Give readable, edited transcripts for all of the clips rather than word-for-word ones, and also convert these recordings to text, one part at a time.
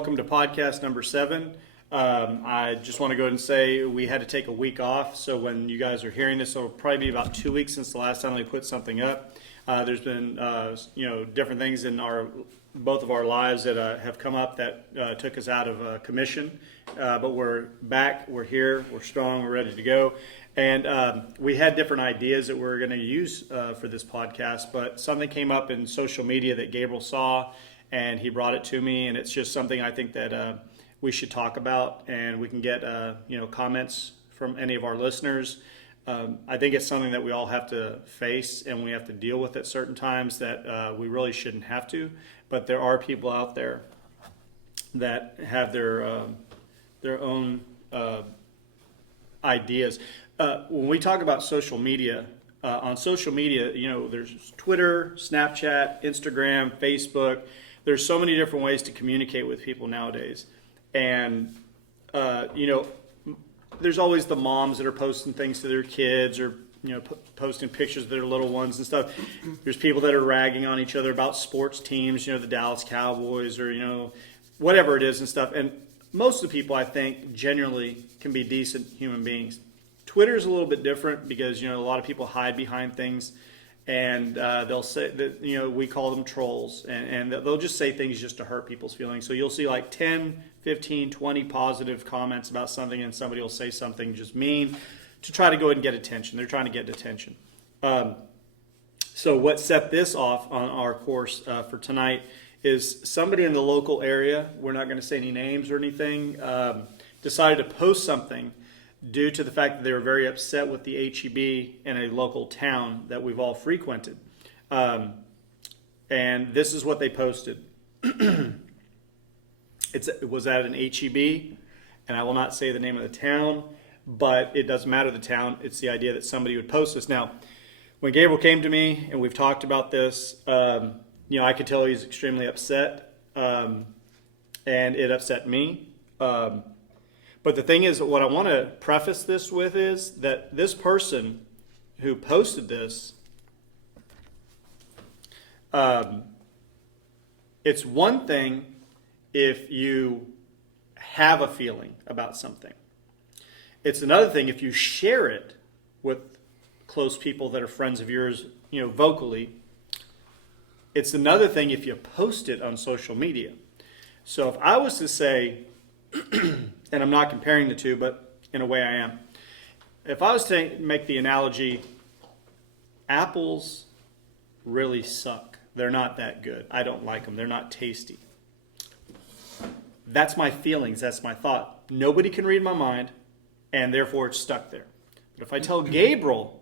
welcome to podcast number 7. I just want to go ahead and say we had to take a week off, so when you guys are hearing this, it'll probably be about 2 weeks since the last time we put something up. There's been different things in both of our lives that have come up that took us out of commission, but we're back, we're here, we're strong, we're ready to go. And we had different ideas that we were going to use for this podcast, but something came up in social media that Gabriel saw, and he brought it to me, and it's just something I think that we should talk about, and we can get comments from any of our listeners. I think it's something that we all have to face, and we have to deal with at certain times that we really shouldn't have to. But there are people out there that have their own ideas. When we talk about social media, on social media, there's Twitter, Snapchat, Instagram, Facebook. There's so many different ways to communicate with people nowadays. And, there's always the moms that are posting things to their kids or, posting pictures of their little ones and stuff. There's people that are ragging on each other about sports teams, the Dallas Cowboys or, whatever it is and stuff. And most of the people, I think, generally can be decent human beings. Twitter is a little bit different because, a lot of people hide behind things. And they'll say that, we call them trolls, and they'll just say things just to hurt people's feelings. So you'll see like 10, 15, 20 positive comments about something, and somebody will say something just mean to try to go ahead and get attention. They're trying to get attention. So what set this off on our course for tonight is somebody in the local area, we're not going to say any names or anything, decided to post something due to the fact that they were very upset with the HEB in a local town that we've all frequented. And this is what they posted. It was at an HEB, and I will not say the name of the town, but it doesn't matter the town. It's the idea that somebody would post this. Now, when Gabriel came to me, and we've talked about this, I could tell he's extremely upset, and it upset me. But the thing is, what I want to preface this with is that this person who posted this, it's one thing if you have a feeling about something. It's another thing if you share it with close people that are friends of yours, vocally. It's another thing if you post it on social media. So if I was to say, and I'm not comparing the two, but in a way I am. If I was to make the analogy, apples really suck. They're not that good. I don't like them. They're not tasty. That's my feelings. That's my thought. Nobody can read my mind, and therefore it's stuck there. But if I tell Gabriel,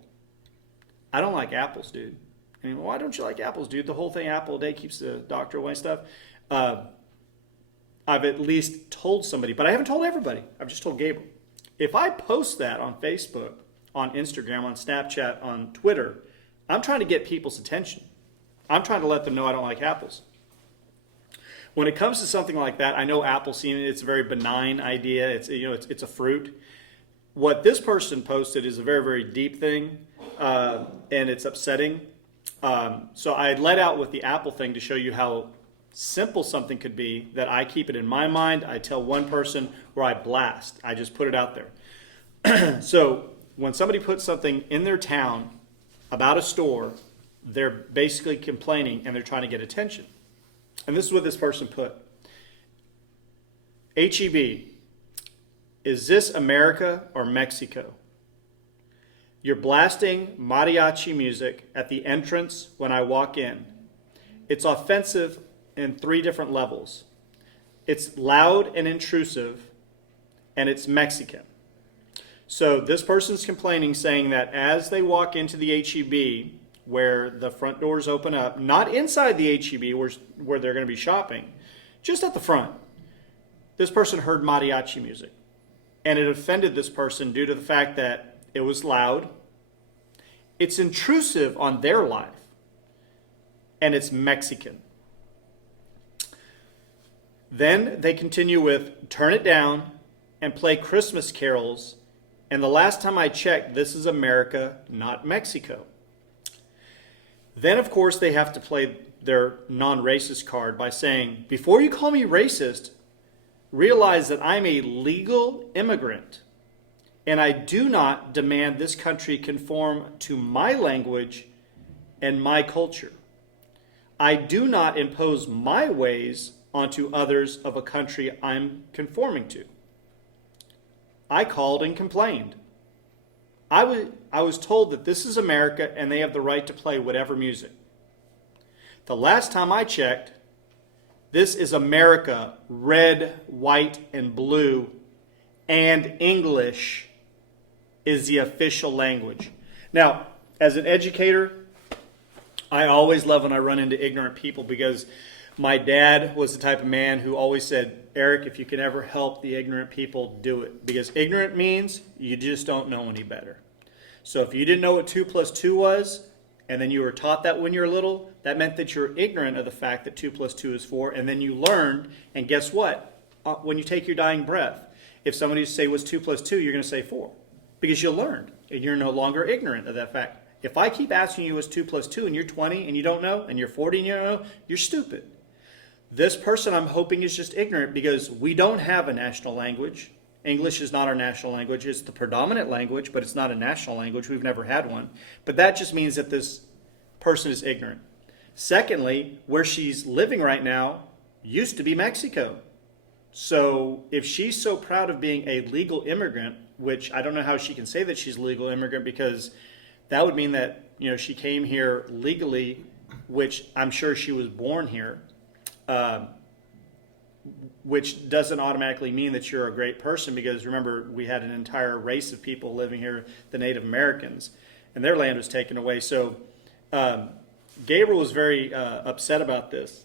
I don't like apples, dude. I mean, why don't you like apples, dude? The whole thing, apple a day keeps the doctor away and stuff. I've at least told somebody, but I haven't told everybody. I've just told Gabriel. If I post that on Facebook, on Instagram, on Snapchat, on Twitter, I'm trying to get people's attention. I'm trying to let them know I don't like apples. When it comes to something like that, I know apple semen, it's a very benign idea. It's a fruit. What this person posted is a very, very deep thing, and it's upsetting. So I let out with the apple thing to show you how simple something could be, that I keep it in my mind. I tell one person, or I blast. I just put it out there. So when somebody puts something in their town about a store, they're basically complaining and they're trying to get attention. And this is what this person put. HEB, is this America or Mexico? You're blasting mariachi music at the entrance when I walk in. It's offensive in 3 different levels. It's loud and intrusive, and it's Mexican. So this person's complaining, saying that as they walk into the HEB, where the front doors open up, not inside the HEB where they're going to be shopping, just at the front, this person heard mariachi music. And it offended this person due to the fact that it was loud, it's intrusive on their life, and it's Mexican. Then they continue with, turn it down and play Christmas carols. And the last time I checked, this is America, not Mexico. Then, of course, they have to play their non-racist card by saying, before you call me racist, realize that I'm a legal immigrant, and I do not demand this country conform to my language and my culture. I do not impose my ways onto others of a country I'm conforming to. I called and complained. I was told that this is America and they have the right to play whatever music. The last time I checked, this is America, red, white, and blue, and English is the official language. Now, as an educator, I always love when I run into ignorant people, because my dad was the type of man who always said, Eric, if you can ever help the ignorant people, do it. Because ignorant means you just don't know any better. So if you didn't know what 2 plus 2 was, and then you were taught that when you were little, that meant that you're ignorant of the fact that 2 plus 2 is 4, and then you learned, and guess what? When you take your dying breath, if somebody say what's 2 plus 2, you're going to say 4. Because you learned, and you're no longer ignorant of that fact. If I keep asking you what's 2 plus 2, and you're 20 and you don't know, and you're 40 and you don't know, you're stupid. This person, I'm hoping, is just ignorant, because we don't have a national language. English is not our national language. It's the predominant language, but it's not a national language. We've never had one. But that just means that this person is ignorant. Secondly, where she's living right now used to be Mexico. So if she's so proud of being a legal immigrant, which I don't know how she can say that she's a legal immigrant, because that would mean that, she came here legally, which I'm sure she was born here. Which doesn't automatically mean that you're a great person, because remember, we had an entire race of people living here, the Native Americans, and their land was taken away. So Gabriel was very upset about this,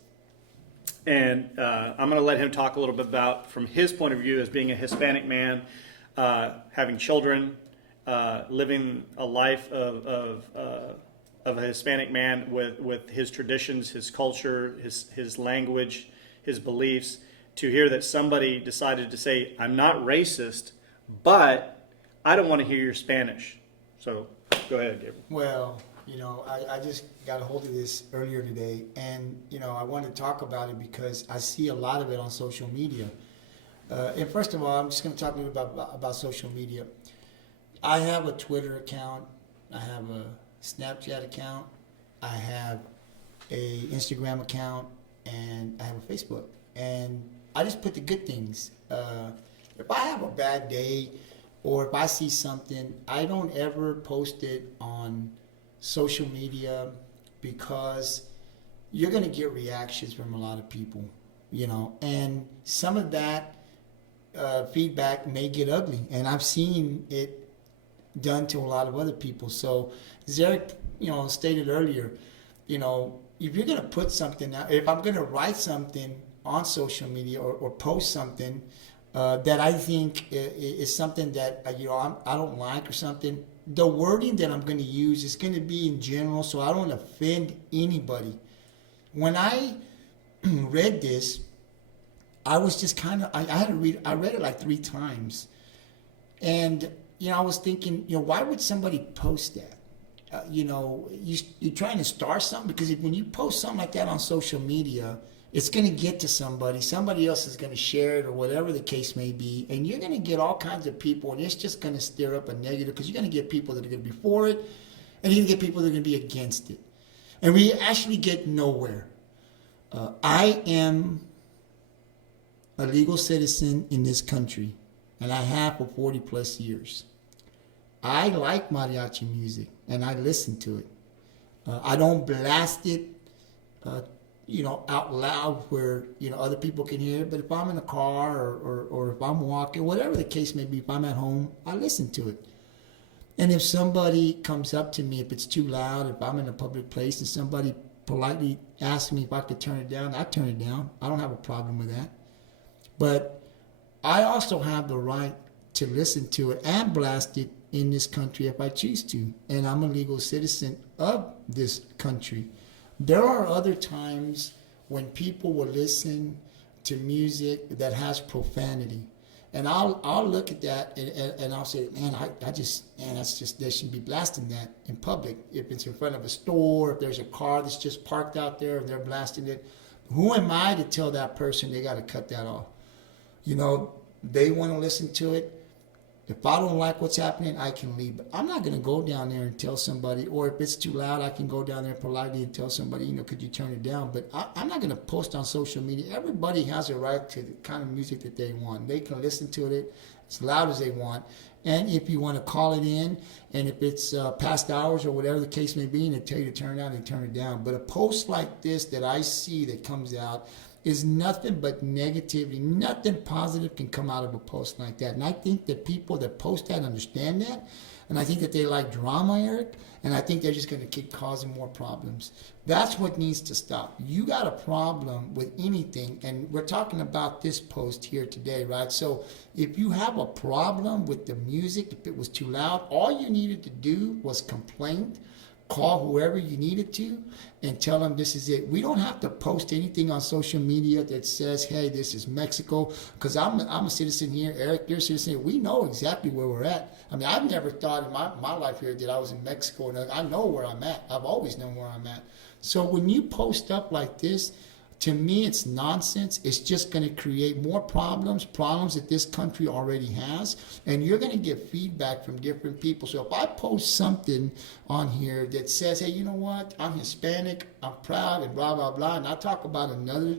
and I'm going to let him talk a little bit about, from his point of view as being a Hispanic man, having children, living a life of a Hispanic man with his traditions, his culture, his language, his beliefs, to hear that somebody decided to say, I'm not racist, but I don't want to hear your Spanish. So go ahead, Gabriel. Well, I just got a hold of this earlier today, and, I want to talk about it because I see a lot of it on social media. And first of all, I'm just going to talk a little bit about social media. I have a Twitter account. I have a Snapchat account. I have a Instagram account, and I have a Facebook. And I just put the good things. If I have a bad day, or if I see something, I don't ever post it on social media, because you're going to get reactions from a lot of people, and some of that feedback may get ugly, and I've seen it done to a lot of other people. So as Eric, stated earlier, if you're going to put something out, if I'm going to write something on social media or post something that I think is something that I don't like or something, the wording that I'm going to use is going to be in general, so I don't offend anybody. When I read this, I was just kind of, I read it like 3 times, and I was thinking, why would somebody post that? You're trying to start something, because when you post something like that on social media, it's going to get to somebody else is going to share it, or whatever the case may be, and you're going to get all kinds of people, and it's just going to stir up a negative, because you're going to get people that are going to be for it, and you're going to get people that are going to be against it, and we actually get nowhere. I am a legal citizen in this country, and I have for 40 plus years. I like mariachi music, and I listen to it. I don't blast it, out loud where, other people can hear it. But if I'm in a car or if I'm walking, whatever the case may be, if I'm at home, I listen to it. And if somebody comes up to me, if it's too loud, if I'm in a public place and somebody politely asks me if I could turn it down, I turn it down. I don't have a problem with that. But I also have the right to listen to it and blast it in this country if I choose to. And I'm a legal citizen of this country. There are other times when people will listen to music that has profanity. And I'll look at that and I'll say, man, they shouldn't be blasting that in public. If it's in front of a store, if there's a car that's just parked out there and they're blasting it, who am I to tell that person they got to cut that off? You know, they want to listen to it. If I don't like what's happening, I can leave. But I'm not going to go down there and tell somebody, or if it's too loud, I can go down there politely and tell somebody, could you turn it down? But I'm not going to post on social media. Everybody has a right to the kind of music that they want. They can listen to it as loud as they want. And if you want to call it in, and if it's past hours or whatever the case may be, and they tell you to turn it down, they turn it down. But a post like this that I see that comes out is nothing but negativity. Nothing positive can come out of a post like that. And I think that people that post that understand that. And I think that they like drama, Eric. And I think they're just going to keep causing more problems. That's what needs to stop. You got a problem with anything. And we're talking about this post here today, right? So if you have a problem with the music, if it was too loud, all you needed to do was complain. Call whoever you needed to and tell them this is it. We don't have to post anything on social media that says, hey, this is Mexico, because I'm a citizen here. Eric, you're a citizen here. We know exactly where we're at. I mean, I've never thought in my life here that I was in Mexico. And I know where I'm at. I've always known where I'm at. So when you post up like this, to me, it's nonsense. It's just going to create more problems that this country already has. And you're going to get feedback from different people. So if I post something on here that says, hey, you know what? I'm Hispanic, I'm proud, and blah, blah, blah, and I talk about another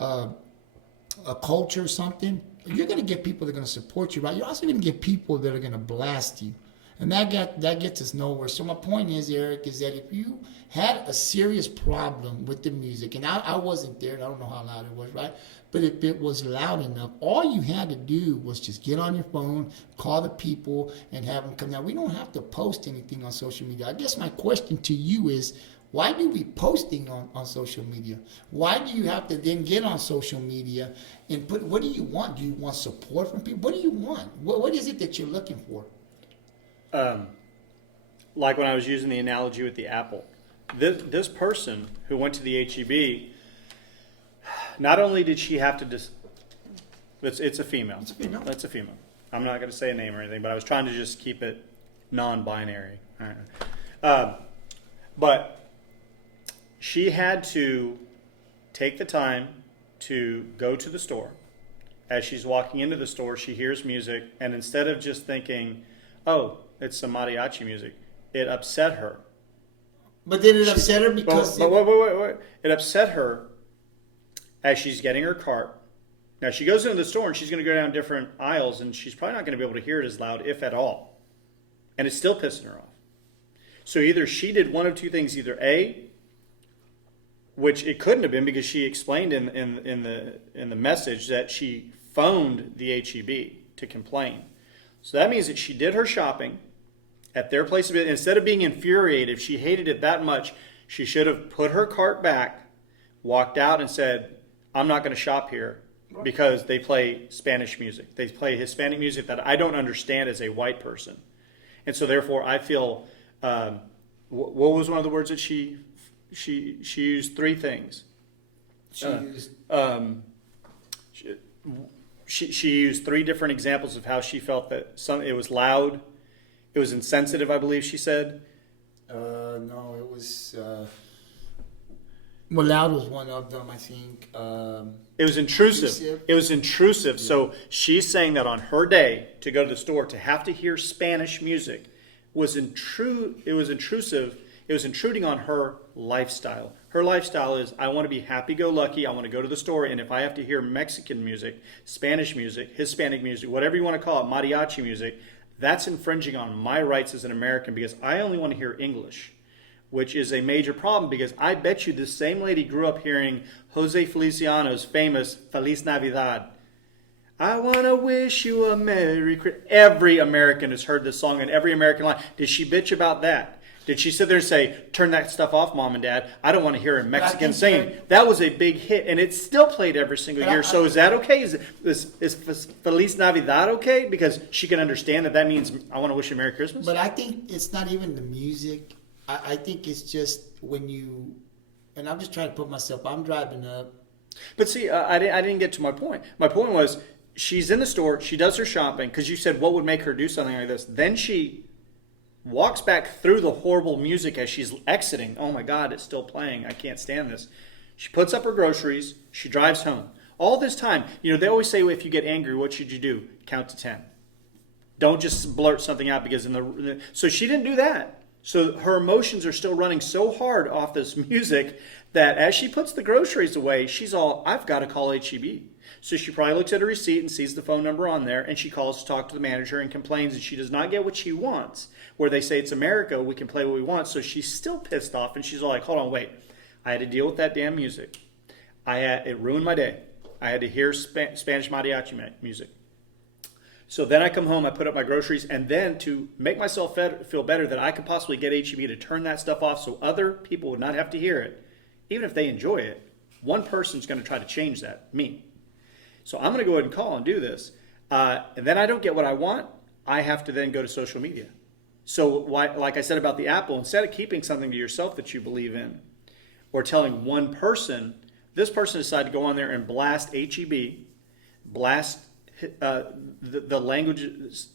a culture or something, you're going to get people that are going to support you, right? You're also going to get people that are going to blast you. And that gets us nowhere. So my point is, Eric, is that if you had a serious problem with the music, and I wasn't there, and I don't know how loud it was, right? But if it was loud enough, all you had to do was just get on your phone, call the people, and have them come down. We don't have to post anything on social media. I guess my question to you is, why do we posting on social media? Why do you have to then get on social media and put, what do you want? Do you want support from people? What do you want? What is it that you're looking for? Like when I was using the analogy with the apple, this person who went to the HEB, not only did she have to it's a female. It's a female. That's a female. I'm not going to say a name or anything, but I was trying to just keep it non-binary. All right. But she had to take the time to go to the store. As she's walking into the store, she hears music, and instead of just thinking, oh, it's some mariachi music, it upset her. But did it upset her because... But wait. It upset her as she's getting her cart. Now, she goes into the store, and she's going to go down different aisles, and she's probably not going to be able to hear it as loud, if at all. And it's still pissing her off. So either she did one of two things. Either A, which it couldn't have been because she explained in the message that she phoned the HEB to complain. So that means that she did her shopping at their place of business. Instead of being infuriated, if she hated it that much, she should have put her cart back, walked out and said, I'm not going to shop here because they play Spanish music. They play Hispanic music that I don't understand as a white person. And so therefore I feel, what was one of the words that she used? Three things. She used three different examples of how she felt that it was loud, it was insensitive, I believe she said. No, it was... well, loud was one of them, I think. It was intrusive. It was intrusive. Yeah. So she's saying that on her day to go to the store, to have to hear Spanish music was intrusive. It was intruding on her lifestyle. Her lifestyle is, I want to be happy-go-lucky. I want to go to the store, and if I have to hear Mexican music, Spanish music, Hispanic music, whatever you want to call it, mariachi music, that's infringing on my rights as an American because I only want to hear English, which is a major problem because I bet you this same lady grew up hearing Jose Feliciano's famous Feliz Navidad. I want to wish you a Merry Christmas. Every American has heard this song in every American line. Did she bitch about that? Did she sit there and say, turn that stuff off, Mom and Dad? I don't want to hear a Mexican singing. That was a big hit, and it's still played every single year. So is that okay? Is Feliz Navidad okay? Because she can understand that means I want to wish you a Merry Christmas? But I think it's not even the music. I think it's just when you... And I'm just trying to put myself... I'm driving up. But see, I didn't get to my point. My point was, she's in the store, she does her shopping, because you said what would make her do something like this. Then she walks back through the horrible music as she's exiting. Oh my God, it's still playing. I can't stand this. She puts up her groceries. She drives home. All this time, they always say if you get angry, what should you do? Count to 10. Don't just blurt something out because so she didn't do that. So her emotions are still running so hard off this music that as she puts the groceries away, she's all, I've got to call HEB. So she probably looks at her receipt and sees the phone number on there, and she calls to talk to the manager and complains that she does not get what she wants. Where they say it's America, we can play what we want. So she's still pissed off, and she's all like, hold on, wait. I had to deal with that damn music. It ruined my day. I had to hear Spanish mariachi music. So then I come home, I put up my groceries, and then to make myself feel better that I could possibly get HEB to turn that stuff off so other people would not have to hear it, even if they enjoy it, one person's going to try to change that, me. So I'm going to go ahead and call and do this. And then I don't get what I want. I have to then go to social media. So like I said about the Apple, instead of keeping something to yourself that you believe in or telling one person, this person decided to go on there and blast HEB, blast the language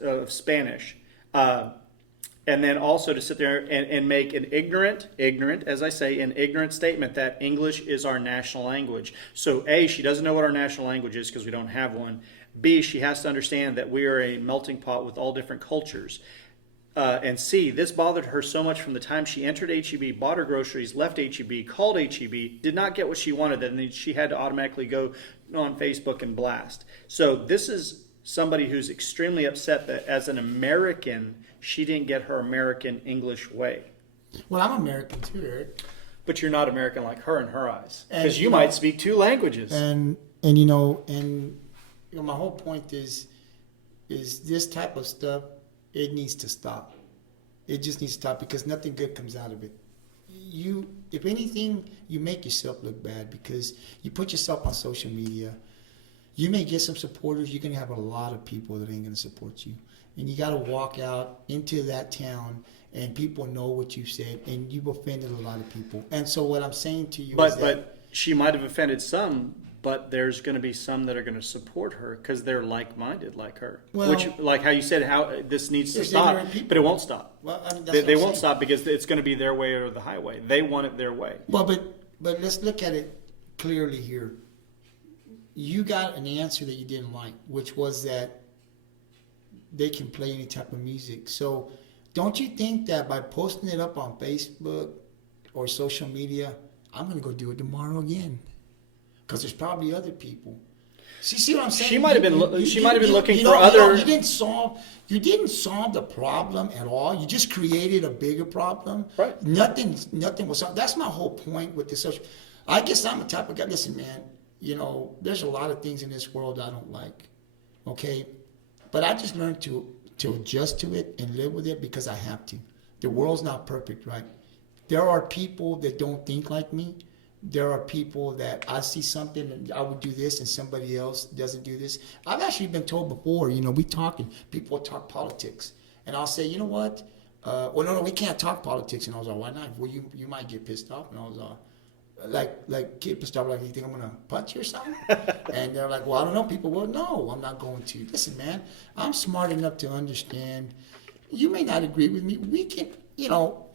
of Spanish, and then also to sit there and make an ignorant, as I say, an ignorant statement that English is our national language. So A, she doesn't know what our national language is because we don't have one. B, she has to understand that we are a melting pot with all different cultures. And C, this bothered her so much from the time she entered HEB, bought her groceries, left HEB, called HEB, did not get what she wanted, and then she had to automatically go on Facebook and blast. So this is somebody who's extremely upset that as an American, she didn't get her American English way. Well, I'm American too, Eric. But you're not American like her in her eyes. Because you might speak 2 languages. And my whole point is this type of stuff, it needs to stop. It just needs to stop because nothing good comes out of it. If anything, you make yourself look bad because you put yourself on social media. You may get some supporters. You're going to have a lot of people that ain't going to support you. And you got to walk out into that town and people know what you said and you've offended a lot of people. And so what I'm saying to you is that... But she might have offended some, but there's going to be some that are going to support her because they're like-minded like her. Well, which, like how you said, how this needs to stop, but it won't stop. Well, I mean, they won't stop because it's going to be their way or the highway. They want it their way. Well, but let's look at it clearly here. You got an answer that you didn't like, which was that they can play any type of music. So don't you think that by posting it up on Facebook or social media, I'm going to go do it tomorrow again? Because there's probably other people. See what I'm saying? She might have been looking for other. You didn't solve the problem at all. You just created a bigger problem. Right. Nothing was solved. That's my whole point with the social. I guess I'm the type of guy. Listen, man. There's a lot of things in this world I don't like. Okay, but I just learned to adjust to it and live with it because I have to. The world's not perfect, right? There are people that don't think like me. There are people that I see something and I would do this and somebody else doesn't do this. I've actually been told before, people talk politics. And I'll say, you know what? No, we can't talk politics. And I was like, why not? Well, you might get pissed off. And I was like, get pissed off, like, you think I'm going to punch you or something? And they're like, well, I don't know. People, well, no, I'm not going to. Listen, man, I'm smart enough to understand. You may not agree with me. We can...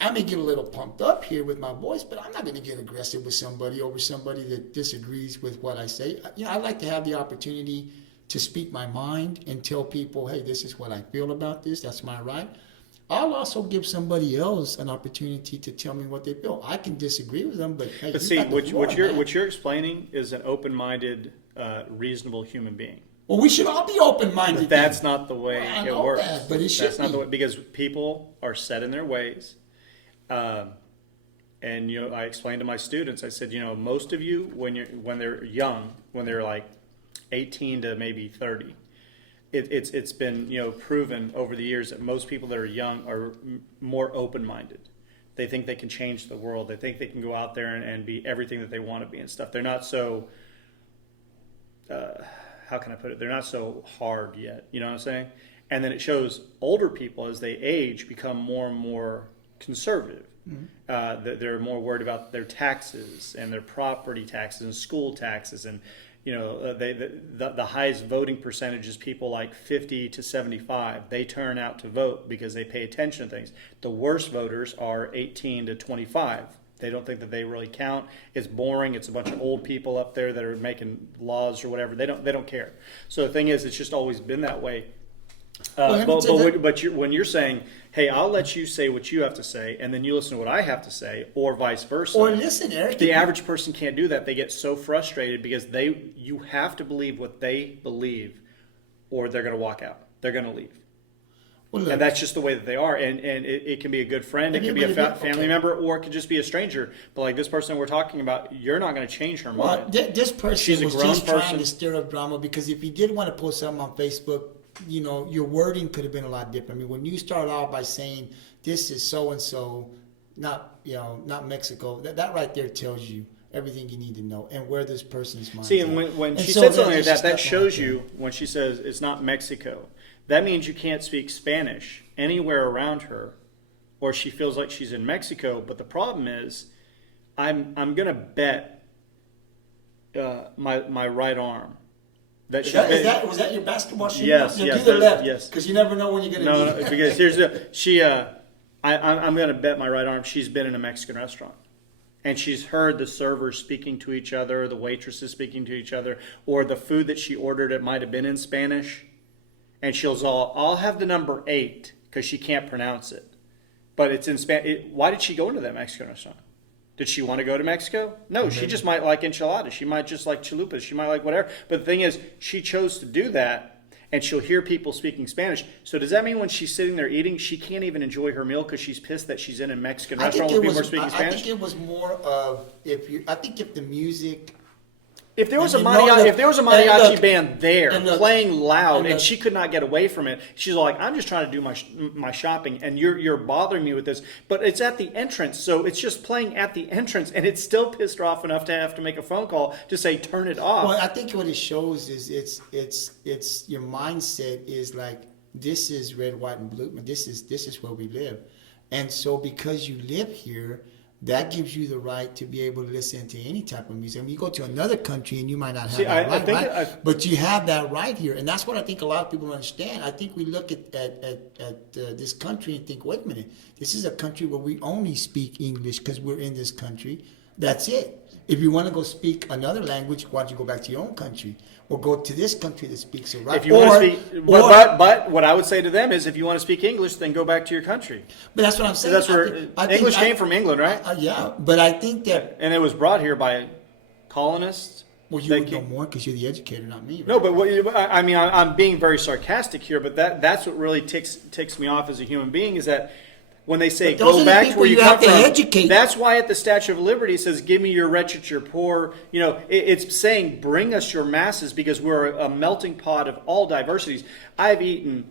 I may get a little pumped up here with my voice, but I'm not going to get aggressive with somebody over somebody that disagrees with what I say. I like to have the opportunity to speak my mind and tell people, hey, this is what I feel about this. That's my right. I'll also give somebody else an opportunity to tell me what they feel. I can disagree with them, but hey, but see, what you're explaining is an open-minded, reasonable human being. Well, we should all be open-minded. But that's not the way it works. But it should That's not the way, because people are set in their ways. And I explained to my students, I said, most of you when they're young, when they're like 18 to maybe 30, it's been proven over the years that most people that are young are more open-minded. They think they can change the world. They think they can go out there and be everything that they want to be and stuff. They're not so. How can I put it? They're not so hard yet. You know what I'm saying? And then it shows older people as they age become more and more conservative. Mm-hmm. They're more worried about their taxes and their property taxes and school taxes. And, the highest voting percentage is people like 50 to 75. They turn out to vote because they pay attention to things. The worst voters are 18 to 25. They don't think that they really count. It's boring. It's a bunch of old people up there that are making laws or whatever. They don't care. So the thing is, it's just always been that way. When you're saying, hey, I'll let you say what you have to say, and then you listen to what I have to say, or vice versa. Or listen, Eric. The average person can't do that. They get so frustrated because you have to believe what they believe, or they're going to walk out. They're going to leave. Well, look, And that's just the way that they are. And it can be a good friend, it can be a family member, or it could just be a stranger. But like this person we're talking about, you're not going to change her well, mind. this person She's a was grown just trying person. to stir up drama, because if you did want to post something on Facebook, you know, your wording could have been a lot different. I mean, when you start off by saying this is so and so, not Mexico, that right there tells you everything you need to know and where this person's mind. See, and when she so said something like just that, that step shows on it. you when she says it's not Mexico. That means you can't speak Spanish anywhere around her, or she feels like she's in Mexico. But the problem is, I'm gonna bet my right arm that she's been. Was that your basketball shoe? Yes, No, yes, do the that- left, yes. because you never know when you're gonna No, need it. because here's I'm gonna bet my right arm she's been in a Mexican restaurant. And she's heard the servers speaking to each other, the waitresses speaking to each other, or the food that she ordered, it might have been in Spanish. And I'll have the number 8, because she can't pronounce it. But it's in Spanish. Why did she go into that Mexican restaurant? Did she want to go to Mexico? No, she just might like enchiladas. She might just like chalupas. She might like whatever. But the thing is, she chose to do that, and she'll hear people speaking Spanish. So does that mean when she's sitting there eating, she can't even enjoy her meal because she's pissed that she's in a Mexican restaurant where people are speaking I Spanish? think it was more of I think if the music. If there was a And you know, look, mariachi and look, band there and look, playing loud, and and look. she could not get away from it, she's like, "I'm just trying to do my shopping, and you're bothering me with this." But it's at the entrance, so it's just playing at the entrance, and it's still pissed her off enough to have to make a phone call to say, "Turn it off." Well, I think what it shows is it's your mindset is like, this is red, white, and blue. This is where we live, and so because you live here, that gives you the right to be able to listen to any type of music. I mean, you go to another country and you might not have See, that I right, think right? But you have that right here, and that's what I think a lot of people understand. I think we look at this country and think, wait a minute, this is a country where we only speak English because we're in this country. That's it. If you want to go speak another language, why don't you go back to your own country or go to this country that speaks it right? If you want to speak, but what I would say to them is, if you want to speak English, then go back to your country. But that's what I'm saying. That's where English came from, England, right? Yeah, but I think that. And it was brought here by colonists. Well, you They would know came- more because you're the educator, not me. Right? No, but I mean, I'm being very sarcastic here, but that's what really ticks me off as a human being, is that when they say But those are go the back to people where you you come have to from, educate. that's why at the Statue of Liberty it says, "Give me your wretched, your poor." You know, it's saying, "Bring us your masses," because we're a melting pot of all diversities. I've eaten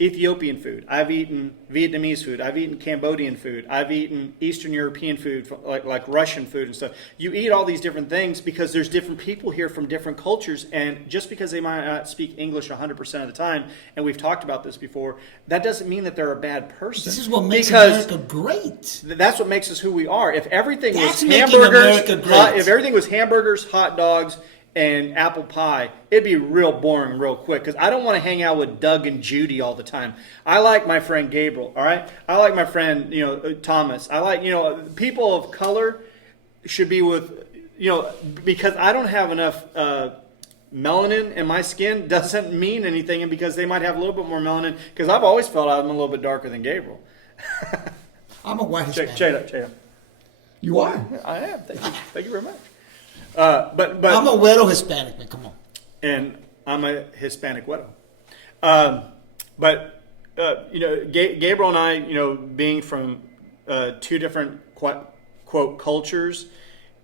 Ethiopian food. I've eaten Vietnamese food. I've eaten Cambodian food. I've eaten Eastern European food, like Russian food and stuff. You eat all these different things because there's different people here from different cultures, and just because they might not speak English 100% of the time, and we've talked about this before, that doesn't mean that they're a bad person. This is what makes Because America great. that's what makes us who we are. If everything That's was making hamburgers, America great. if everything was hamburgers, hot dogs, and apple pie, it'd be real boring real quick, because I don't want to hang out with Doug and Judy all the time. I like my friend Gabriel, all right? I like my friend, Thomas. I like, people of color should be with, because I don't have enough melanin in my skin doesn't mean anything, and because they might have a little bit more melanin, because I've always felt I'm a little bit darker than Gabriel. I'm a white Hispanic. Check it out. You are. I am. Thank you very much. But I'm a Weddle Hispanic, man. Come on. And I'm a Hispanic widow. Gabriel and I, being from two different quote cultures,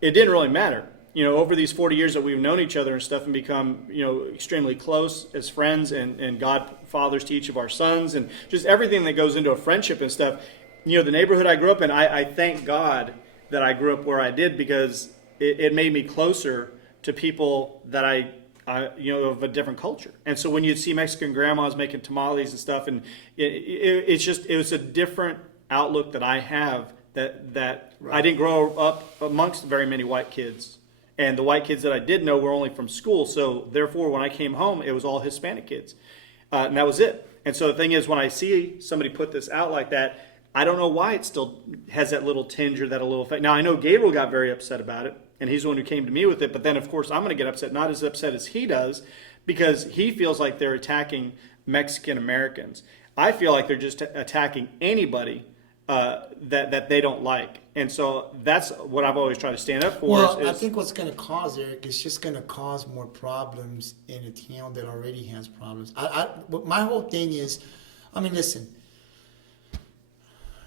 it didn't really matter. Over these 40 years that we've known each other and stuff, and become extremely close as friends, and God fathers to each of our sons, and just everything that goes into a friendship and stuff. The neighborhood I grew up in, I thank God that I grew up where I did, because it made me closer to people that I of a different culture. And so when you'd see Mexican grandmas making tamales and stuff, and it was a different outlook that I have, that right. I didn't grow up amongst very many white kids. And the white kids that I did know were only from school. So therefore, when I came home, it was all Hispanic kids. And that was it. And so the thing is, when I see somebody put this out like that, I don't know why it still has that little tinge or that little effect. Now, I know Gabriel got very upset about it, and he's the one who came to me with it. But then, of course, I'm going to get upset, not as upset as he does, because he feels like they're attacking Mexican Americans. I feel like they're just attacking anybody that they don't like. And so that's what I've always tried to stand up for. Well, I think what's going to cause, Eric, is just going to cause more problems in a town that already has problems. My whole thing is, I mean, listen,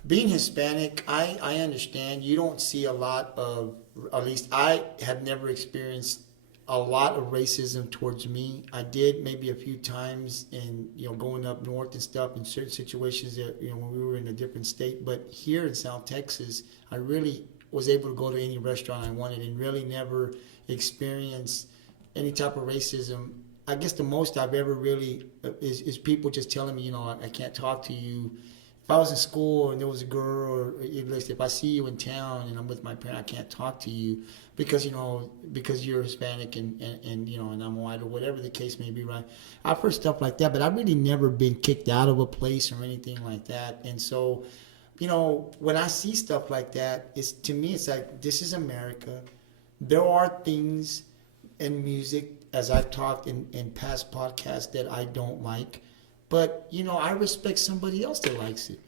being Hispanic, I understand you don't see a lot of, at least I have never experienced a lot of racism towards me. I did maybe a few times in, going up north and stuff in certain situations that, when we were in a different state. But here in South Texas, I really was able to go to any restaurant I wanted and really never experienced any type of racism. I guess the most I've ever really is people just telling me, I can't talk to you. If I was in school and there was a girl, or if I see you in town and I'm with my parent, I can't talk to you because you're Hispanic and I'm white, or whatever the case may be, right? I've heard stuff like that, but I've really never been kicked out of a place or anything like that. And so, when I see stuff like that, to me it's like, this is America. There are things in music, as I've talked in past podcasts, that I don't like. But, I respect somebody else that likes it.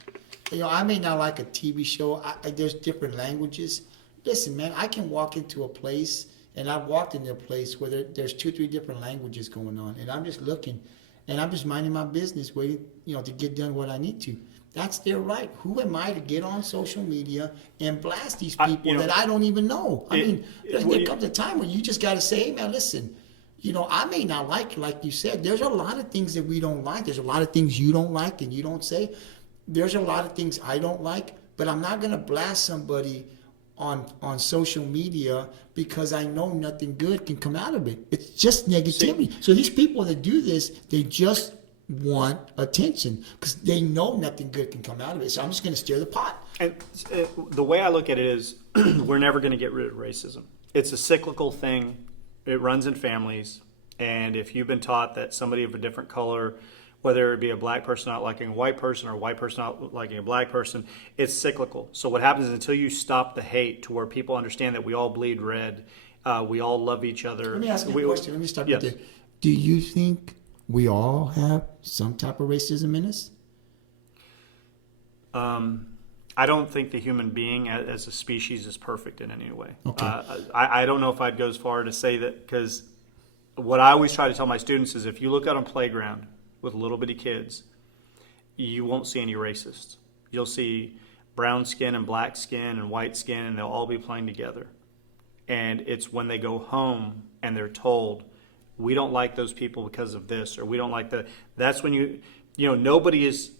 I may not like a TV show. There's different languages. Listen, man, I can walk into a place, and I've walked into a place where there's 2-3 different languages going on. And I'm just looking, and I'm just minding my business, waiting, to get done what I need to. That's their right. Who am I to get on social media and blast these people that I don't even know? There comes a time when you just got to say, hey, man, listen, I may not like you said. There's a lot of things that we don't like. There's a lot of things you don't like and you don't say. There's a lot of things I don't like, but I'm not going to blast somebody on social media because I know nothing good can come out of it. It's just negativity. So these people that do this, they just want attention because they know nothing good can come out of it. So I'm just going to stir the pot. And the way I look at it is we're never going to get rid of racism. It's a cyclical thing. It runs in families, and if you've been taught that somebody of a different color, whether it be a black person not liking a white person or a white person not liking a black person, it's cyclical. So what happens is until you stop the hate to where people understand that we all bleed red, we all love each other. Let me ask you a question. Let me stop yes. right there. Do you think we all have some type of racism in us? I don't think the human being as a species is perfect in any way. Okay. I don't know if I'd go as far to say that, because what I always try to tell my students is if you look out on playground with little bitty kids, you won't see any racists. You'll see brown skin and black skin and white skin, and they'll all be playing together. And it's when they go home and they're told, we don't like those people because of this, or we don't like that. That's when nobody is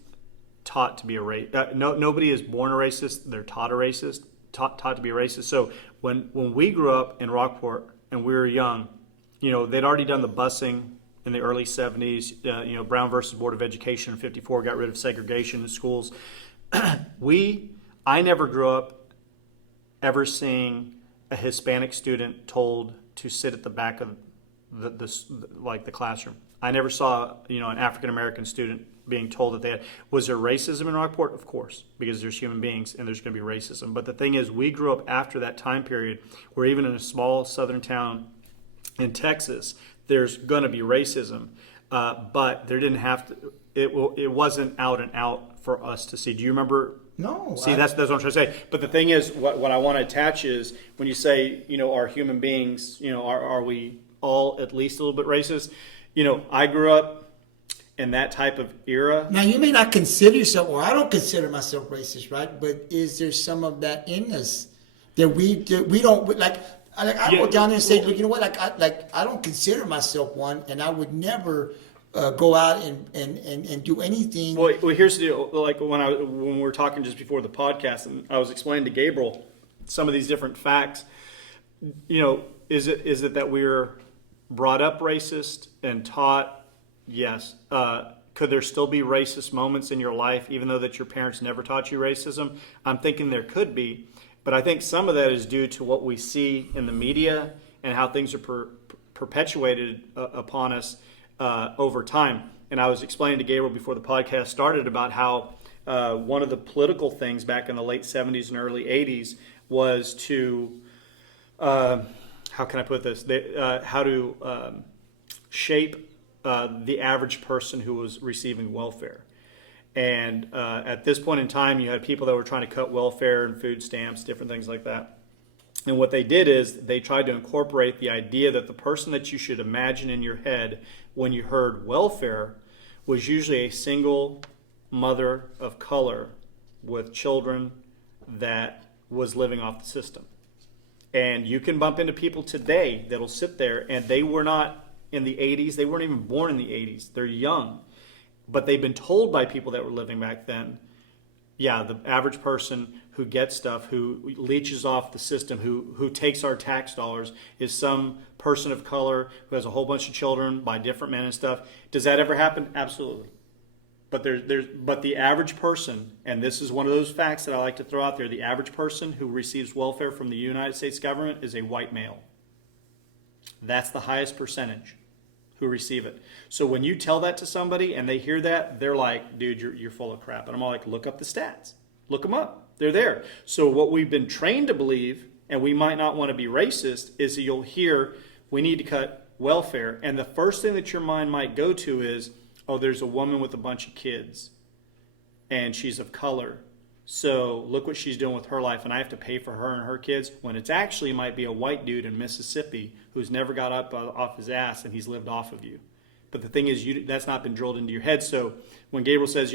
taught to be a racist. Nobody is born a racist. They're taught a racist, taught to be a racist. So when we grew up in Rockport and we were young, they'd already done the busing in the early 70s. Brown versus Board of Education in 54 got rid of segregation in schools. I never grew up ever seeing a Hispanic student told to sit at the back of the classroom. I never saw an African American student being told that they had. Was there racism in Rockport? Of course, because there's human beings and there's going to be racism. But the thing is, we grew up after that time period where even in a small southern town in Texas, there's going to be racism. But there didn't have to. It wasn't out and out for us to see. Do you remember? No. See, that's what I'm trying to say. But the thing is, what I want to attach is when you say, are human beings, are we all at least a little bit racist? I grew up in that type of era. Now, you may not consider yourself, or I don't consider myself racist, right? But is there some of that in us that we don't like? I go down there and say, look, you know what? I don't consider myself one, and I would never go out and do anything. Well, here's the deal. Like when we were talking just before the podcast, and I was explaining to Gabriel some of these different facts. Is it that we're brought up racist and taught? Yes. Could there still be racist moments in your life, even though that your parents never taught you racism? I'm thinking there could be, but I think some of that is due to what we see in the media and how things are perpetuated upon us over time. And I was explaining to Gabriel before the podcast started about how one of the political things back in the late 70s and early 80s was to, how can I put this? How to shape the average person who was receiving welfare. And at this point in time, you had people that were trying to cut welfare and food stamps, different things like that. And what they did is they tried to incorporate the idea that the person that you should imagine in your head when you heard welfare was usually a single mother of color with children that was living off the system. And you can bump into people today that'll sit there, and they were not in the 80s. They weren't even born in the 80s. They're young. But they've been told by people that were living back then, yeah, the average person who gets stuff, who leeches off the system, who takes our tax dollars, is some person of color who has a whole bunch of children by different men and stuff. Does that ever happen? Absolutely. But but the average person, and this is one of those facts that I like to throw out there, the average person who receives welfare from the United States government is a white male. That's the highest percentage who receive it. So when you tell that to somebody and they hear that, they're like, dude, you're full of crap. And I'm all like, look up the stats. Look them up. They're there. So what we've been trained to believe, and we might not want to be racist, is that you'll hear we need to cut welfare. And the first thing that your mind might go to is, oh, there's a woman with a bunch of kids and she's of color. So look what she's doing with her life, and I have to pay for her and her kids, when it's actually might be a white dude in Mississippi who's never got up off his ass and he's lived off of you. But the thing is, that's not been drilled into your head. So when Gabriel says,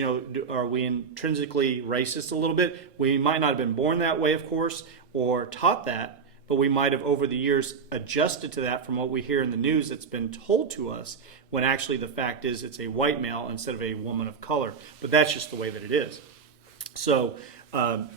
are we intrinsically racist a little bit? We might not have been born that way, of course, or taught that, but we might have over the years adjusted to that from what we hear in the news that's been told to us, when actually the fact is it's a white male instead of a woman of color. But that's just the way that it is. So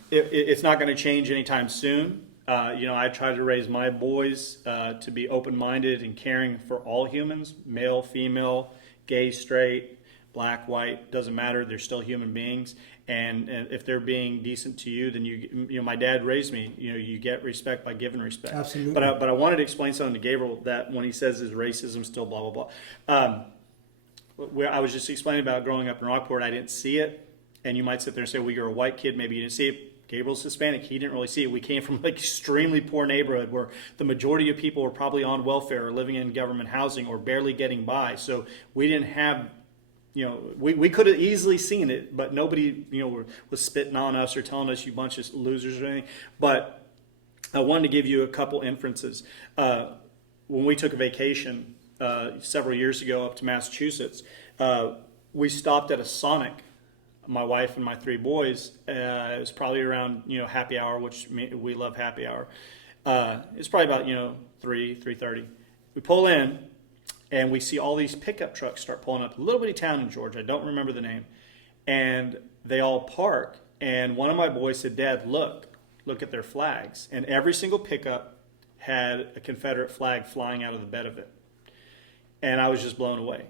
it's not going to change anytime soon. I try to raise my boys to be open-minded and caring for all humans, male, female, gay, straight, black, white, doesn't matter. They're still human beings. And if they're being decent to you, then my dad raised me. You get respect by giving respect. Absolutely. But I wanted to explain something to Gabriel, that when he says is racism still blah blah blah. I was just explaining about growing up in Rockport. I didn't see it. And you might sit there and say, well, you're a white kid, maybe you didn't see it. Gabriel's Hispanic, he didn't really see it. We came from an extremely poor neighborhood where the majority of people were probably on welfare or living in government housing or barely getting by. So we didn't have, we could have easily seen it, but nobody, was spitting on us or telling us you bunch of losers or anything. But I wanted to give you a couple inferences. When we took a vacation several years ago up to Massachusetts, we stopped at a Sonic. My wife and my three boys, it was probably around, happy hour, which we love happy hour. It's probably about, 3:30. We pull in and we see all these pickup trucks start pulling up. A little bitty town in Georgia. I don't remember the name. And they all park. And one of my boys said, Dad, look at their flags. And every single pickup had a Confederate flag flying out of the bed of it. And I was just blown away.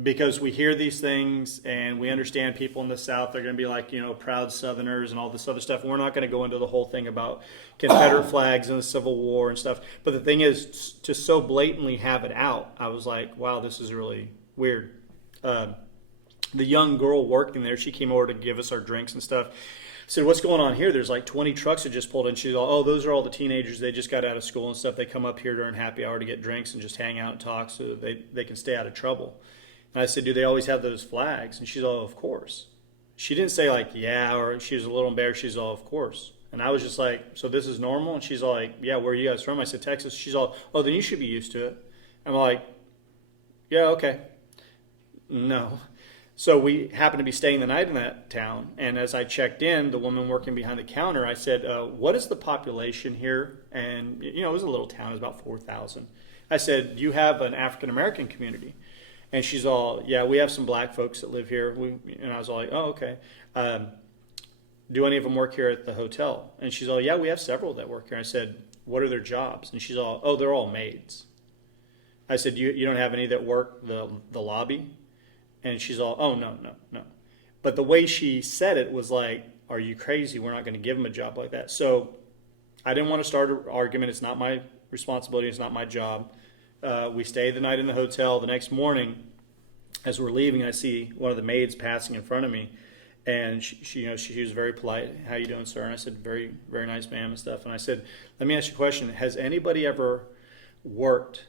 Because we hear these things and we understand people in the South are going to be like, proud Southerners and all this other stuff. And we're not going to go into the whole thing about Confederate flags and the Civil War and stuff. But the thing is, to so blatantly have it out, I was like, wow, this is really weird. The young girl working there, she came over to give us our drinks and stuff. Said, what's going on here? There's like 20 trucks that just pulled in. She's all, oh, those are all the teenagers. They just got out of school and stuff. They come up here during happy hour to get drinks and just hang out and talk so that they can stay out of trouble. And I said, do they always have those flags? And she's all, of course. She didn't say like, yeah, or she was a little embarrassed. She's all, of course. And I was just like, so this is normal? And she's all like, yeah, where are you guys from? I said, Texas. She's all, oh, then you should be used to it. I'm like, yeah, okay. No. So we happened to be staying the night in that town. And as I checked in, the woman working behind the counter, I said, what is the population here? And, it was a little town. It was about 4,000. I said, do you have an African-American community? And she's all, yeah, we have some black folks that live here. And I was all like, oh, okay. Do any of them work here at the hotel? And she's all, yeah, we have several that work here. I said, what are their jobs? And she's all, oh, they're all maids. I said, you don't have any that work the lobby? And she's all, oh, no. But the way she said it was like, are you crazy? We're not going to give them a job like that. So I didn't want to start an argument. It's not my responsibility. It's not my job. We stayed the night in the hotel. The next morning, as we're leaving, I see one of the maids passing in front of me. And she was very polite. How you doing, sir? And I said, very, very nice, ma'am, and stuff. And I said, let me ask you a question. Has anybody ever worked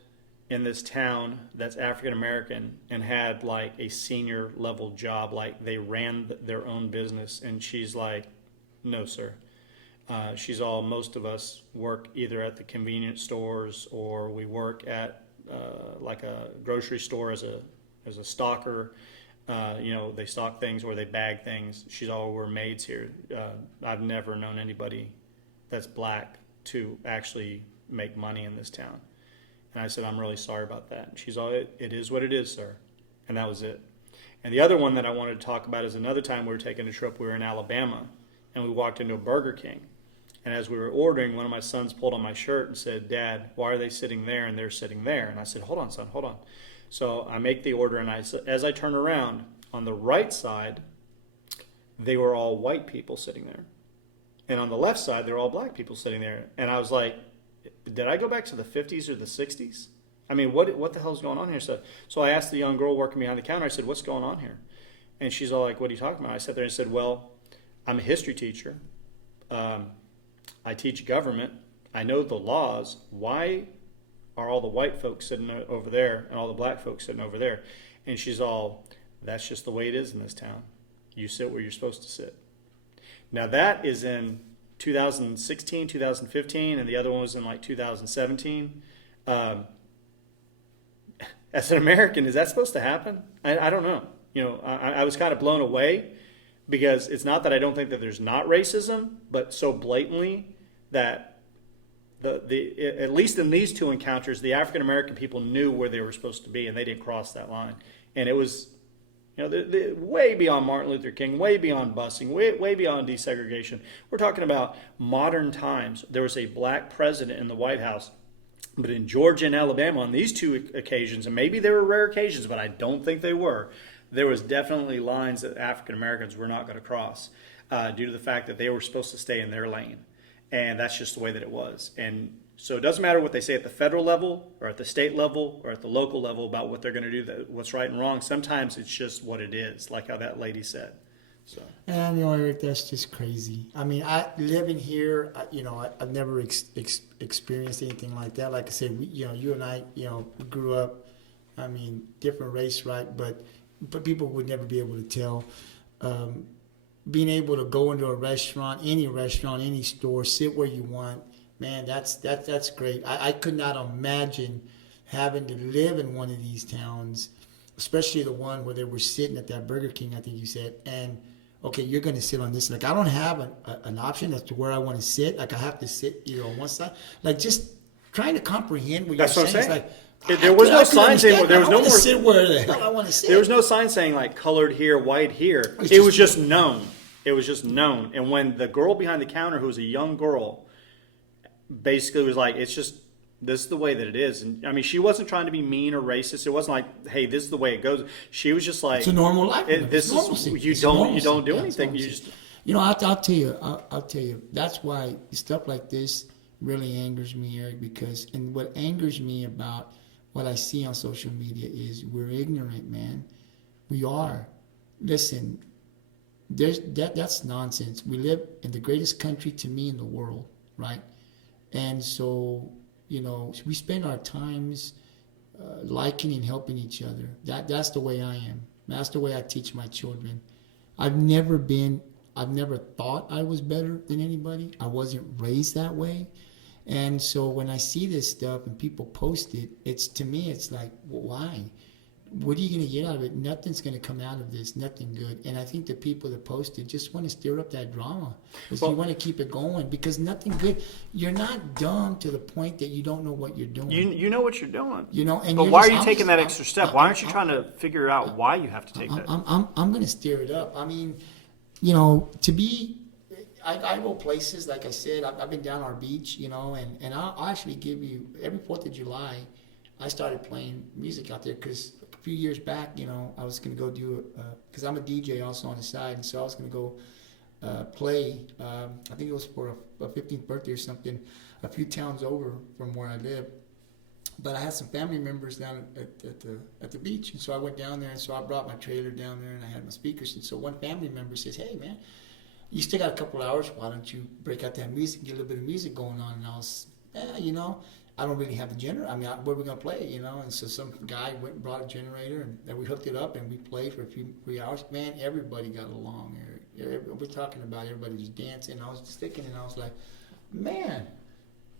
in this town that's African American and had like a senior level job, like they ran their own business? And she's like, no, sir. Most of us work either at the convenience stores or we work at like a grocery store as a stocker. They stock things or they bag things. We're maids here. I've never known anybody that's black to actually make money in this town. And I said, I'm really sorry about that. And she's all, it is what it is, sir. And that was it. And the other one that I wanted to talk about is another time we were taking a trip. We were in Alabama and we walked into a Burger King. And as we were ordering, one of my sons pulled on my shirt and said, Dad, why are they sitting there and they're sitting there? And I said, hold on, son, hold on. So I make the order, and as I turn around, on the right side, they were all white people sitting there. And on the left side, they were all black people sitting there. And I was like, did I go back to the 50s or the 60s? I mean, what the hell's going on here? So I asked the young girl working behind the counter, I said, what's going on here? And she's all like, what are you talking about? I sat there and said, well, I'm a history teacher. I teach government. I know the laws. Why are all the white folks sitting over there and all the black folks sitting over there? And she's all, that's just the way it is in this town. You sit where you're supposed to sit. Now that is in 2016, 2015, and the other one was in like 2017. As an American, is that supposed to happen? I don't know. I was kind of blown away because it's not that I don't think that there's not racism, but so blatantly that at least in these two encounters, the African American people knew where they were supposed to be, and they didn't cross that line. And it was, way beyond Martin Luther King, way beyond busing, way beyond desegregation. We're talking about modern times. There was a black president in the White House, but in Georgia and Alabama, on these two occasions, and maybe they were rare occasions, but I don't think they were, there was definitely lines that African Americans were not going to cross due to the fact that they were supposed to stay in their lane. And that's just the way that it was. And so it doesn't matter what they say at the federal level or at the state level or at the local level about what they're going to do, what's right and wrong. Sometimes it's just what it is, like how that lady said. So. And Eric, that's just crazy. I mean, living here, I've never experienced anything like that. Like I said, you and I, grew up. I mean, different race, right? But people would never be able to tell. Being able to go into a restaurant, any store, sit where you want, man, that's great. I could not imagine having to live in one of these towns, especially the one where they were sitting at that Burger King, I think you said, and okay, you're going to sit on this. Like, I don't have an option as to where I want to sit. Like, I have to sit either on one side. Like, just trying to comprehend what you're saying. That's what I'm saying. It's like, there was no sign saying there was no more. Sit where the hell I want to sit. There was no sign saying like colored here, white here. It was just known. It was just known. And when the girl behind the counter, who was a young girl, basically was like, "It's just this is the way that it is." And I mean, she wasn't trying to be mean or racist. It wasn't like, "Hey, this is the way it goes." She was just like, "It's a normal life." You don't do anything. You just. I'll tell you. I'll tell you. That's why stuff like this really angers me, Eric. And what angers me about what I see on social media is we're ignorant, man. We are. Listen, that's nonsense. We live in the greatest country to me in the world, right? And so, we spend our times liking and helping each other. That's the way I am. That's the way I teach my children. I've never thought I was better than anybody. I wasn't raised that way. And so when I see this stuff and people post it, to me, it's like, well, why? What are you going to get out of it? Nothing's going to come out of this, nothing good. And I think the people that post it just want to stir up that drama. You want to keep it going because nothing good. You're not dumb to the point that you don't know what you're doing. You know what you're doing. And but why are you taking that extra step? Why aren't you trying to figure out why you have to take that? I'm going to stir it up. I mean, I go places, like I said, I've been down our beach, and I'll actually give you, every 4th of July, I started playing music out there because a few years back, I was going to go do, because I'm a DJ also on the side, and so I was going to go play, I think it was for a 15th birthday or something, a few towns over from where I live. But I had some family members down at the beach, and so I went down there, and so I brought my trailer down there, and I had my speakers. And so one family member says, "Hey, man, you still got a couple hours. Why don't you break out that music, get a little bit of music going on?" And I was, I don't really have the generator. I mean, where are we gonna play, And so some guy went and brought a generator, and then we hooked it up, and we played for 3 hours. Man, everybody got along. We're talking about everybody was dancing. I was just thinking, and I was like, man.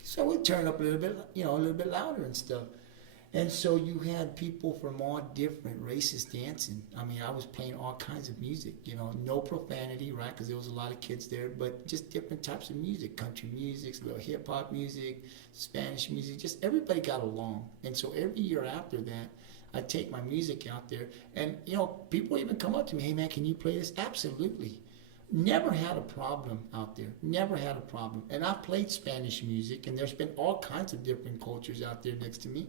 So we turned up a little bit, a little bit louder and stuff. And so you had people from all different races dancing. I mean, I was playing all kinds of music, no profanity, right? Because there was a lot of kids there, but just different types of music, country music, a little hip hop music, Spanish music, just everybody got along. And so every year after that, I take my music out there, and people even come up to me, "Hey man, can you play this?" Absolutely. Never had a problem out there. Never had a problem. And I've played Spanish music, and there's been all kinds of different cultures out there next to me.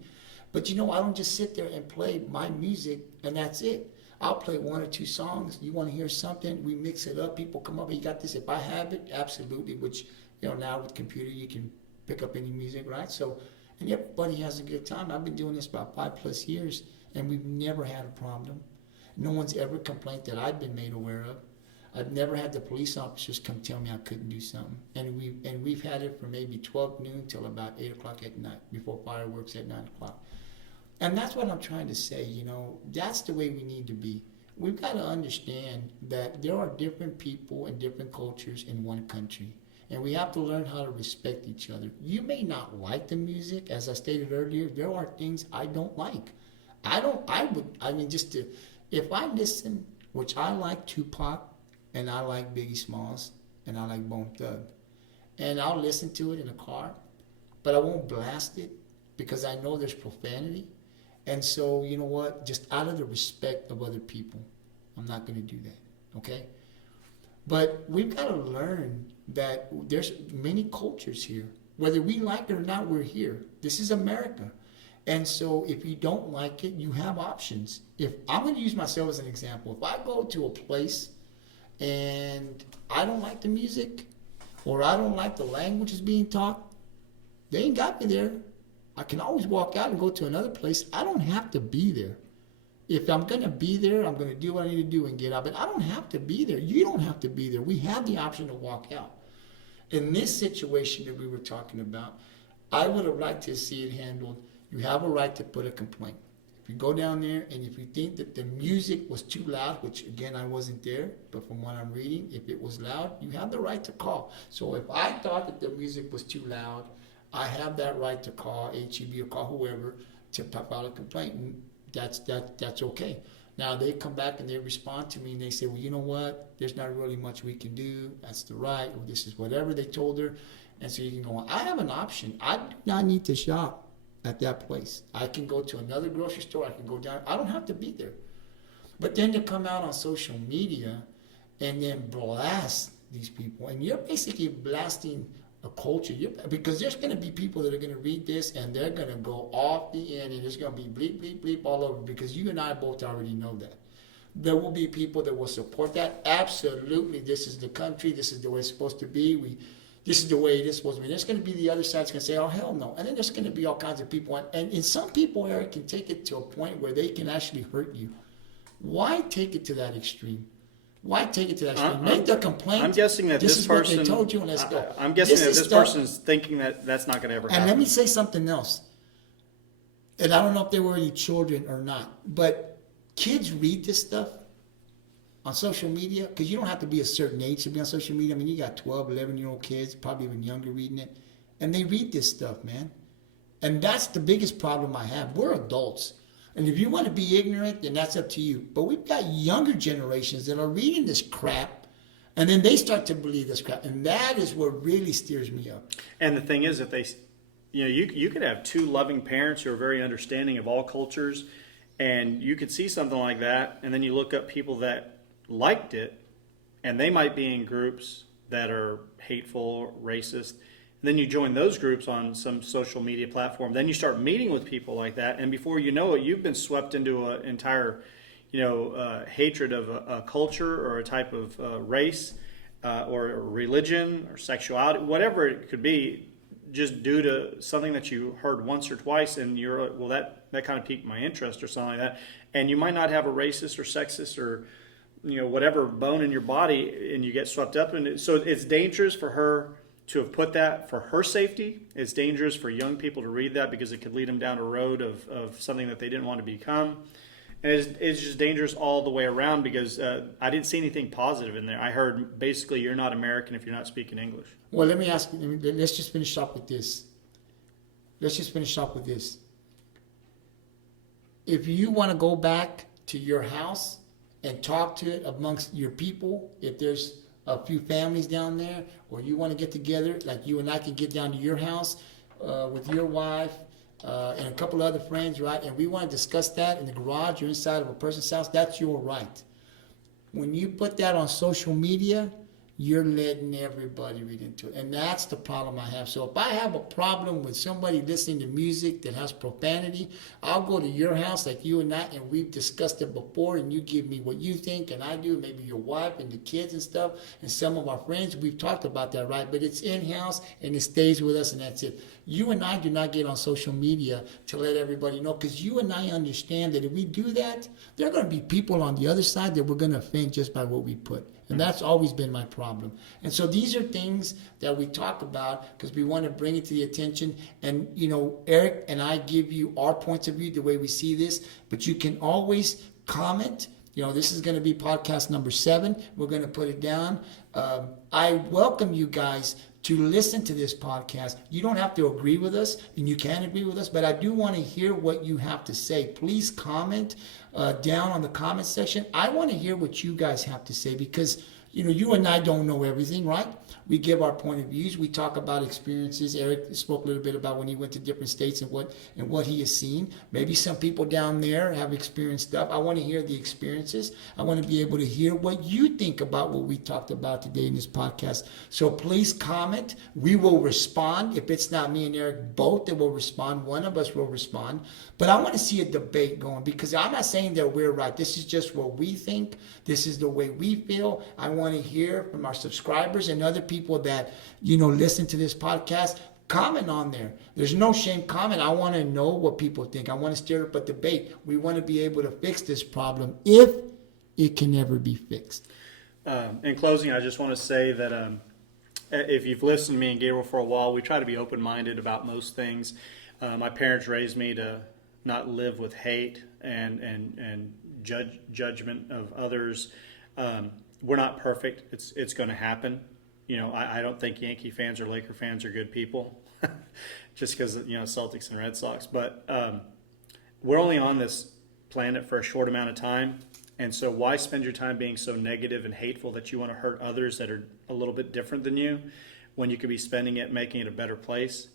But I don't just sit there and play my music, and that's it. I'll play 1 or 2 songs. You want to hear something? We mix it up. People come up, "You got this?" If I have it, absolutely. Which, now with computer, you can pick up any music, right? So, and everybody has a good time. I've been doing this about 5+ years, and we've never had a problem. No one's ever complained that I've been made aware of. I've never had the police officers come tell me I couldn't do something. And we've had it from maybe 12 noon till about 8 o'clock at night, before fireworks at 9 o'clock. And that's what I'm trying to say, that's the way we need to be. We've got to understand that there are different people and different cultures in one country. And we have to learn how to respect each other. You may not like the music, as I stated earlier, there are things I don't like. If I listen, which I like Tupac, and I like Biggie Smalls, and I like Bone Thug. And I'll listen to it in the car, but I won't blast it because I know there's profanity. And so, you know what? Just out of the respect of other people, I'm not going to do that, okay? But we've got to learn that there's many cultures here. Whether we like it or not, we're here. This is America. And so if you don't like it, you have options. If I'm going to use myself as an example. If I go to a place and I don't like the music, or I don't like the language that's being taught, they ain't got me there. I can always walk out and go to another place. I don't have to be there. If I'm going to be there, I'm going to do what I need to do and get out. But I don't have to be there. You don't have to be there. We have the option to walk out. In this situation that we were talking about, I would have liked to see it handled. You have a right to put a complaint. If you go down there and if you think that the music was too loud, which again I wasn't there, but from what I'm reading, if it was loud, you have the right to call. So if I thought that the music was too loud, I have that right to call HEB or call whoever to file a complaint. And that's okay. Now they come back and they respond to me and they say, well, you know what? There's not really much we can do. That's the right. Or this is whatever they told her. And so you can go on. I have an option. I do not need to shop at that place. I can go to another grocery store. I can go down. I don't have to be there. But then to come out on social media and then blast these people, and you're basically blasting a culture, because there's going to be people that are going to read this and they're going to go off the end, and there's going to be bleep, bleep, bleep all over, because you and I both already know that. There will be people that will support that. Absolutely, this is the country, this is the way it's supposed to be, this is the way it is supposed to be. There's going to be the other side that's going to say, oh, hell no. And then there's going to be all kinds of people. And some people, Eric, can take it to a point where they can actually hurt you. Why take it to that extreme? Why take it to that extreme? Make the complaint. I'm guessing that this person. What they told you, and let's go. I'm guessing that this person is thinking that that's not going to ever happen. And let me say something else. And I don't know if they were any children or not, but kids read this stuff on social media, because you don't have to be a certain age to be on social media. I mean, you got 12, 11-year-old kids, probably even younger, reading it. And they read this stuff, man. And that's the biggest problem I have. We're adults. And if you want to be ignorant, then that's up to you. But we've got younger generations that are reading this crap, and then they start to believe this crap. And that is what really steers me up. And the thing is, if they, you could have two loving parents who are very understanding of all cultures, and you could see something like that, and then you look up people that liked it, and they might be in groups that are hateful, racist. Then you join those groups on some social media platform. Then you start meeting with people like that, and before you know it, you've been swept into an entire, hatred of a culture or a type of race or religion or sexuality, whatever it could be. just due to something that you heard once or twice, and you're like, well, that kind of piqued my interest or something like that, and you might not have a racist or sexist or whatever bone in your body, and you get swept up in it. So it's dangerous for her to have put that for her safety. It's dangerous for young people to read that because it could lead them down a road of something that they didn't want to become. And it's just dangerous all the way around because I didn't see anything positive in there. I heard basically you're not American if you're not speaking English. Well, let me ask you, let's just finish up with this. If you want to go back to your house and talk to it amongst your people, if there's a few families down there, or you want to get together, like you and I can get down to your house with your wife and a couple of other friends, right? And we want to discuss that in the garage or inside of a person's house, that's your right. When you put that on social media, you're letting everybody read into it. And that's the problem I have. So if I have a problem with somebody listening to music that has profanity, I'll go to your house like you and I, and we've discussed it before, and you give me what you think, and I do, maybe your wife and the kids and stuff, and some of our friends, we've talked about that, right? But it's in-house, and it stays with us, and that's it. You and I do not get on social media to let everybody know, because you and I understand that if we do that, there are going to be people on the other side that we're going to offend just by what we put. And that's always been my problem. And so these are things that we talk about because we want to bring it to the attention. And, Eric and I give you our points of view, the way we see this. But you can always comment. This is going to be podcast number 7. We're going to put it down. I welcome you guys to listen to this podcast. You don't have to agree with us, and you can agree with us, but I do want to hear what you have to say. Please comment down on the comment section. I want to hear what you guys have to say because, you and I don't know everything, right? We give our point of views. We talk about experiences. Eric spoke a little bit about when he went to different states and what he has seen. Maybe some people down there have experienced stuff. I want to hear the experiences. I want to be able to hear what you think about what we talked about today in this podcast. So please comment. We will respond. If it's not me and Eric both that will respond, one of us will respond. But I want to see a debate going because I'm not saying that we're right. This is just what we think. This is the way we feel. I want to hear from our subscribers and other people that, listen to this podcast. Comment on there. There's no shame. Comment. I want to know what people think. I want to stir up a debate. We want to be able to fix this problem if it can ever be fixed. In closing, I just want to say that if you've listened to me and Gabriel for a while, we try to be open-minded about most things. My parents raised me to not live with hate and judgment of others. We're not perfect. It's going to happen. I don't think Yankee fans or Laker fans are good people just because, Celtics and Red Sox. But we're only on this planet for a short amount of time. And so why spend your time being so negative and hateful that you want to hurt others that are a little bit different than you when you could be spending it making it a better place?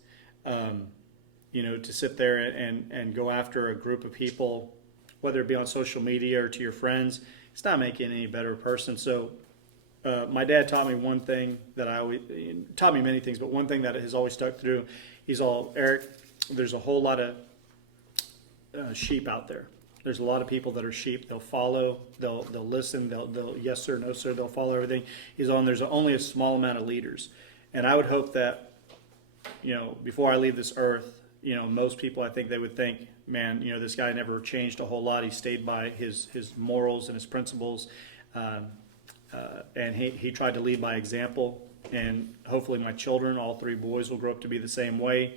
To sit there and go after a group of people, whether it be on social media or to your friends, it's not making any better person. So my dad taught me one thing taught me many things, but one thing that has always stuck through, Eric, there's a whole lot of sheep out there. There's a lot of people that are sheep. They'll follow, they'll listen, they'll yes sir, no sir, they'll follow everything. There's only a small amount of leaders. And I would hope that, before I leave this earth, most people, I think they would think, man, this guy never changed a whole lot. He stayed by his morals and his principles. And he tried to lead by example. And hopefully my children, all 3 boys, will grow up to be the same way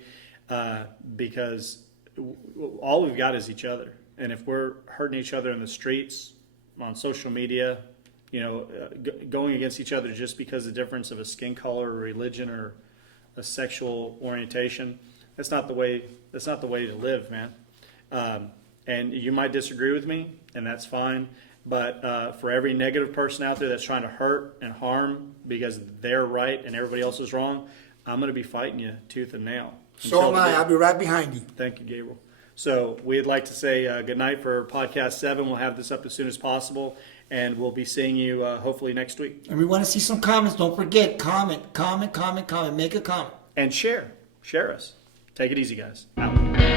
because all we've got is each other. And if we're hurting each other in the streets, on social media, going against each other just because of the difference of a skin color or religion or a sexual orientation, that's not the way to live, man. And you might disagree with me, and that's fine. But for every negative person out there that's trying to hurt and harm because they're right and everybody else is wrong, I'm going to be fighting you tooth and nail. So am I. I'll be right behind you. Thank you, Gabriel. So we'd like to say good night for podcast 7. We'll have this up as soon as possible, and we'll be seeing you hopefully next week. And we want to see some comments. Don't forget, comment. Make a comment. And share us. Take it easy, guys. Out.